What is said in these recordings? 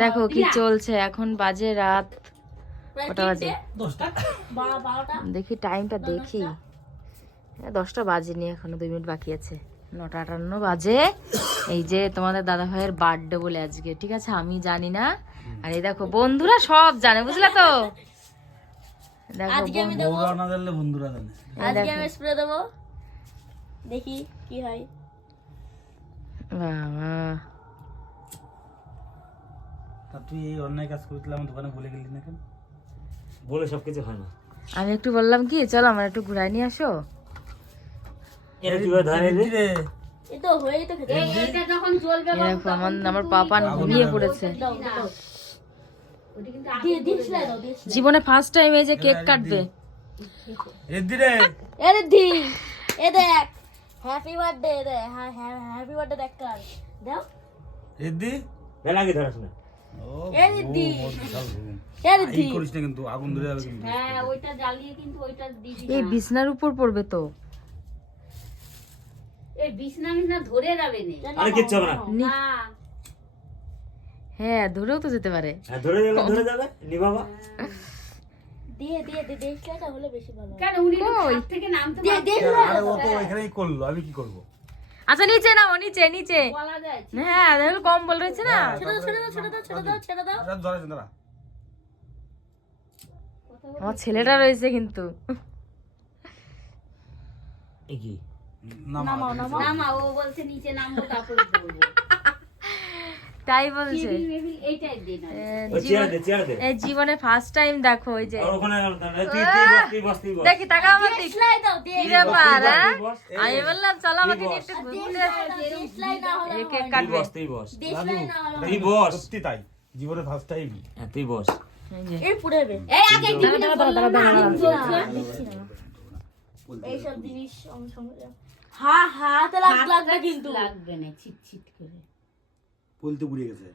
দেখো কি চলছে এখন বাজে রাত কটা বাজে? দেখি টাইমটা দেখি। দশটা বাজেনি এখনও দুই মিনিট বাকি আছে। নটা আটান্ন বাজে। এই যে তোমাদের দাদা ভাইয়ের বার্থডে বলে আজকে ঠিক আছে? আমি জানি না। আর এই দেখো বন্ধুরা সব জানে বুঝলে তো? দেখো আজকে আমি দেবো বউরা না জানলে বন্ধুরা জানে। আজকে আমি স্প্রে দেবো। দেখি কি হয়। বাবা। তা তুই এই অন্যায় কাজ করেছিলাম আমার দোকানে বলে গেলি না কেন বলে সবকিছু হয় না। আমি একটু বললাম কি চলো আমার একটু ঘুরাই নিয়ে আসো। এটা কীভাবে ধরে রে আমার পাপান ঘুমিয়ে পড়েছে। জীবনে ফার্স্ট টাইম এই যে কেক কাটবে। এ দেখ হ্যাপি বার্থডে হ্যাঁ হ্যাঁ হ্যাপি বার্থডে দেখ কার দাও। এদি। বেলা আগে ধরাস না হ্যাঁ, এই বিছনার উপর পড়বে তো। হ্যাঁ ধরেও তো যেতে পারে। দিয়ে দিয়ে দিয়ে দেখলে তাহলে বেশি ভালো কেন উনি থেকে নামতে দিয়ে ও তো এখানেই করল আমি কি করব? আচ্ছা নিচে নাও নিচে নিচে। হ্যাঁ দেখো কম বল রয়েছে না? ছেড়ে দাও ছেড়ে দাও ছেড়ে দাও ছেড়ে দাও ছেড়ে দাও। আরে ধরে দাঁড়া আমার ছেলেটা রয়েছে কিন্তু। নামাও। নামাও। নামাও ও বলছে নিচে নামবো তারপরে বলব। তাই বলছে। জীবনে ফার্স্ট টাইম দেখো ওই যে। দেখি আমার কি ব্যাপার আমি বললাম আমাকে একটু ঘুরতে কাটবে। বস বস। তাই জীবনে ফার্স্ট টাইম বস। হা হা তো লাগবে কিন্তু। লাগবে না ছিট ছিট করে। বলতে পুড়ে গেছে।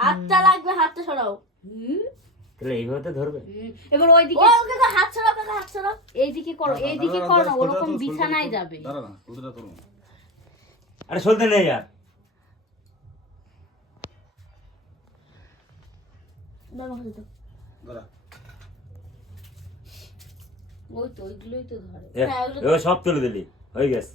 হাতটা লাগবে হাতটা সরাও। হুম, তাহলে এইভাবে তো ধরবে। এবার ওইদিকে ও কাকা হাত সরাও কাকা হাত সরাও। এইদিকে করো এইদিকে করো না ওরকম বিছানায় যাবে। দাঁড়া না ওটা তোর আরে সলতে নেই দাঁড়া ওই তো ওইগুলোই তো ধরে। সব তুলে দিলি হয়ে গেছে।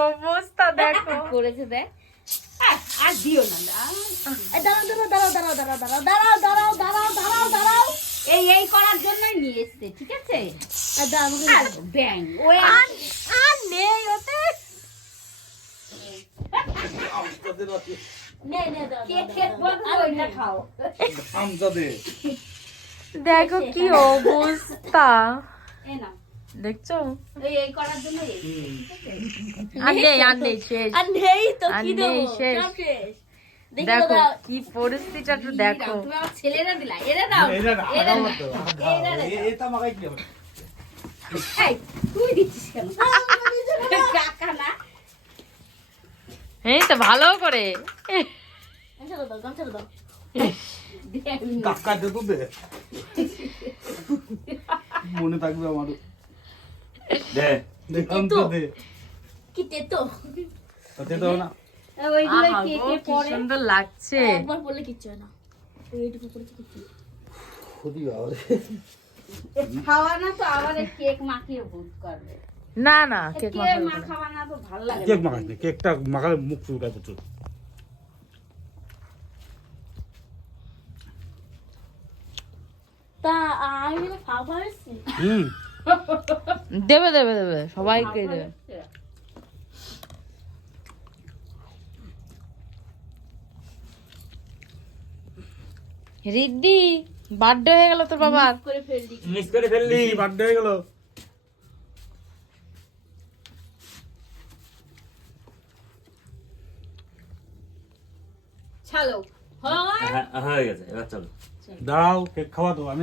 অবস্থা দেখো করেছে দেখ আর দিও না দাঁড়াও দাঁড়াও দাঁড়াও দাঁড়াও দাঁড়াও দাঁড়াও দাঁড়াও দাঁড়াও দাঁড়াও দাঁড়াও এই এই করার জন্যই নিয়ে এসছে ঠিক আছে আর ব্যাং ওই আর নেই ওতে নে নে দাও কেক কেক বলতে ওইটা খাও আমজা দে দেখো কি অবস্থা। দেখছ? আর নেই আর নেই শেষ। আর নেই তো কি নেই, শেষ। সব শেষ। দেখি কি পরিস্থিতিটা একটু দেখো। তুমি আমার ছেলেরা দিলা এরা দাও এরা দাও। তো এরা দাও। এটা মাগাই কি হবে। এই, তুই দিচ্ছিস কেন? কাকা না। এই তো ভালো করে। গামছা দাও গামছা দাও। কাকা দে তো দে মনে থাকবে আমার। দে। দেখলাম তো দে। কি তেতো? তাতে তো না? ওইগুলো আহা কেকে গো, কি পরে সুন্দর লাগছে। একবার পড়লে কিচ্ছু না। এইটুকু পড়েছে কিচ্ছু না। খাওয়া না তো আবার কেক মাখিয়ে ভূত করবে। না না কেক কেক না। তো ভালো লাগে কেক না কেকটা মাখালে মুখ চুলকায় প্রচুর। দেবে দেবে দেবে। সবাইকে দেবে। রিদ্ধি বার্থডে হয়ে গেল তোর বাবার। মিস করে ফেললি। বার্থডে হয়ে গেল। চলো হ্যাঁ, হ্যাঁ, হয়ে গেছে। এবার চলো। দাও কেক খাওয়া তো আমি